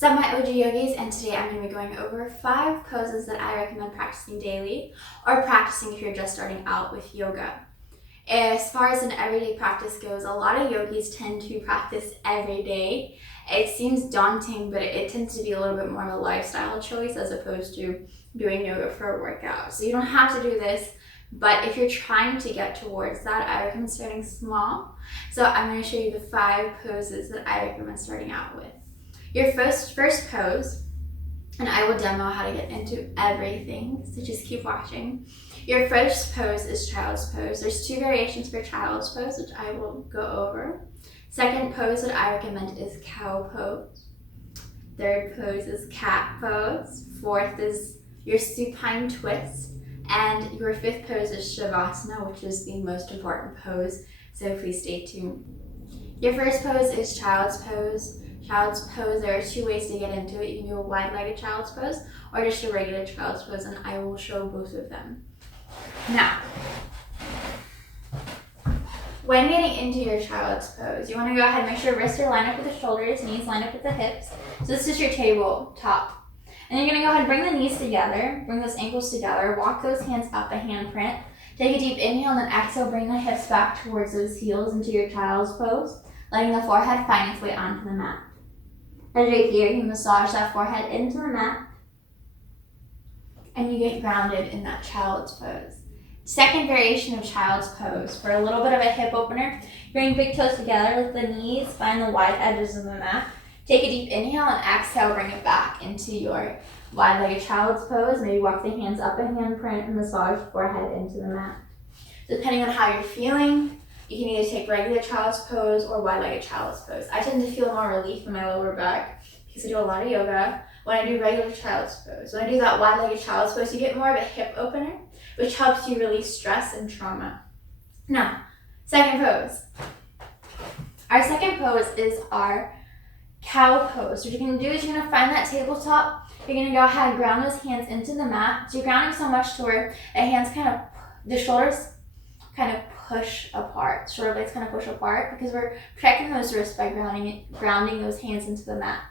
So I'm my OG Yogis, and today I'm going to be going over 5 poses that I recommend practicing daily or practicing if you're just starting out with yoga. As far as an everyday practice goes, a lot of yogis tend to practice every day. It seems daunting, but it tends to be a little bit more of a lifestyle choice as opposed to doing yoga for a workout. So you don't have to do this, but if you're trying to get towards that, I recommend starting small. So I'm going to show you the 5 poses that I recommend starting out with. Your first pose, and I will demo how to get into everything, so just keep watching. Your first pose is child's pose. There's 2 variations for child's pose, which I will go over. Second pose that I recommend is cow pose. Third pose is cat pose. Fourth is your supine twist. And your 5th pose is shavasana, which is the most important pose, so please stay tuned. Your first pose is child's pose. Child's pose, there are 2 ways to get into it. You can do a wide-legged child's pose or just a regular child's pose, and I will show both of them. Now, when getting into your child's pose, you want to go ahead and make sure wrists are lined up with the shoulders, knees lined up with the hips. So this is your tabletop. And you're going to go ahead and bring the knees together, bring those ankles together, walk those hands up a handprint. Take a deep inhale and then exhale, bring the hips back towards those heels into your child's pose, letting the forehead find its way onto the mat. As you're here, you massage that forehead into the mat, and you get grounded in that child's pose. Second variation of child's pose, for a little bit of a hip opener, bring big toes together, lift the knees, find the wide edges of the mat. Take a deep inhale and exhale, bring it back into your wide-legged child's pose. Maybe walk the hands up a handprint and massage the forehead into the mat. So depending on how you're feeling, you can either take regular child's pose or wide-legged child's pose. I tend to feel more relief in my lower back because I do a lot of yoga when I do regular child's pose. When I do that wide-legged child's pose, you get more of a hip opener, which helps you release stress and trauma. Now, second pose. Our second pose is our cow pose. What you're going to do is you're going to find that tabletop. You're going to go ahead and ground those hands into the mat. So you're grounding so much to where the shoulders kind of push apart. Shoulder blades kind of push apart because we're protecting those wrists by grounding those hands into the mat.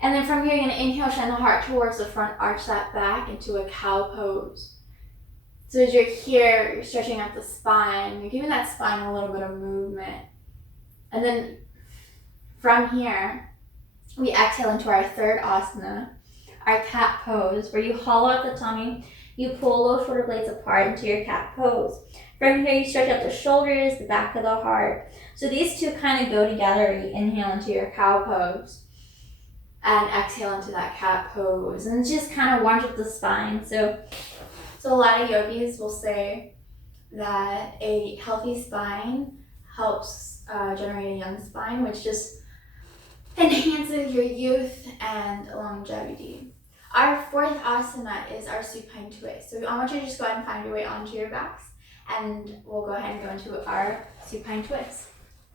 And then from here, you're going to inhale, shine the heart towards the front, arch that back into a cow pose. So as you're here, you're stretching out the spine. You're giving that spine a little bit of movement. And then from here, we exhale into our third asana, our cat pose, where you hollow out the tummy, you pull those shoulder blades apart into your cat pose. From here, you stretch out the shoulders, the back of the heart. So these 2 kind of go together. You inhale into your cow pose and exhale into that cat pose. And just kind of warms up the spine. So a lot of yogis will say that a healthy spine helps generate a young spine, which just enhances your youth and longevity. Our 4th asana is our supine twist. So I want you to just go ahead and find your way onto your backs, and we'll go ahead and go into our supine twist.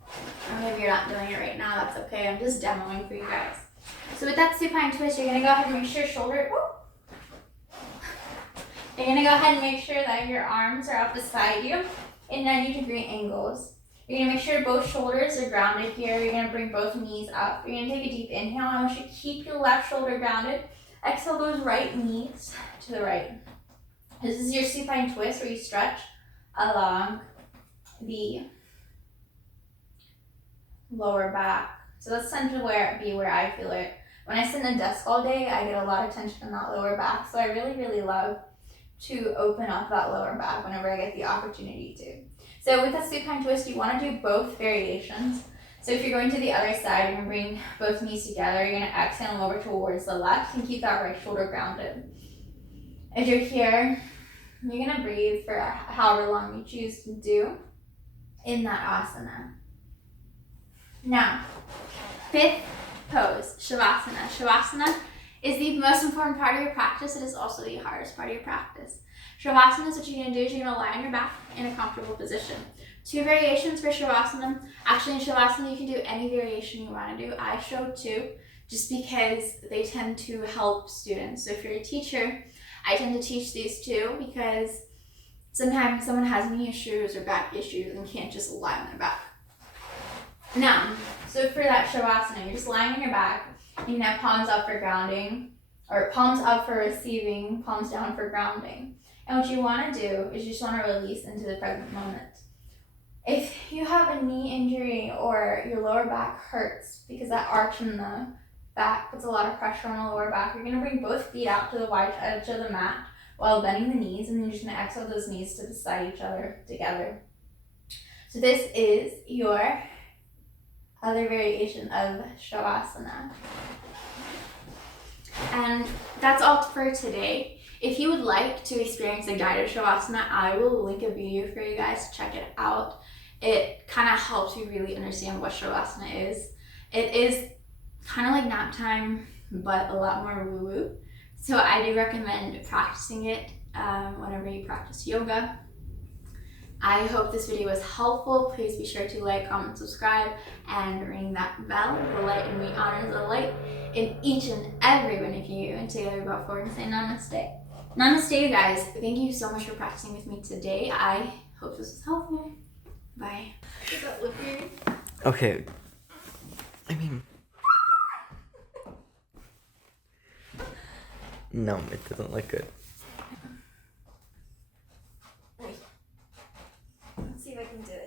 Or maybe you're not doing it right now, that's okay. I'm just demoing for you guys. So with that supine twist, you're going to go ahead and make sure You're going to go ahead and make sure that your arms are up beside you in 90-degree angles. You're going to make sure both shoulders are grounded here. You're going to bring both knees up. You're going to take a deep inhale. I want you to keep your left shoulder grounded. Exhale those right knees to the right. This is your supine twist where you stretch along the lower back. So that's tend to be where I feel it. When I sit in a desk all day, I get a lot of tension in that lower back. So I really, really love to open up that lower back whenever I get the opportunity to. So with a supine twist, you want to do both variations. So if you're going to the other side, you're going to bring both knees together. You're going to exhale and over towards the left and keep that right shoulder grounded. As you're here, you're going to breathe for however long you choose to do in that asana. Now, 5th pose, shavasana. Shavasana is the most important part of your practice. It is also the hardest part of your practice. Shavasana is what you're going to do is you're going to lie on your back in a comfortable position. 2 variations for shavasana. Actually, in shavasana, you can do any variation you want to do. I show 2 just because they tend to help students. So if you're a teacher, I tend to teach these 2 because sometimes someone has knee issues or back issues and can't just lie on their back. Now, so for that shavasana, you're just lying on your back. You can have palms up for grounding, or palms up for receiving, palms down for grounding. And what you want to do is you just want to release into the present moment. If you have a knee injury or your lower back hurts because that arch in the back puts a lot of pressure on the lower back, you're going to bring both feet out to the wide edge of the mat while bending the knees, and then you're just going to exhale those knees to beside each other together. So this is your other variation of Shavasana. And that's all for today. If you would like to experience a guided Shavasana, I will link a video for you guys to check it out. It kind of helps you really understand what Shavasana is. It is kind of like nap time, but a lot more woo-woo. So I do recommend practicing it whenever you practice yoga. I hope this video was helpful. Please be sure to like, comment, subscribe, and ring that bell. The light in me honors the light in each and every one of you. And together we go forward and say namaste. Namaste, you guys. Thank you so much for practicing with me today. I hope this was helpful. Bye. Is that lip reading? Okay. I mean... No, it doesn't look good. Let's see if I can do it.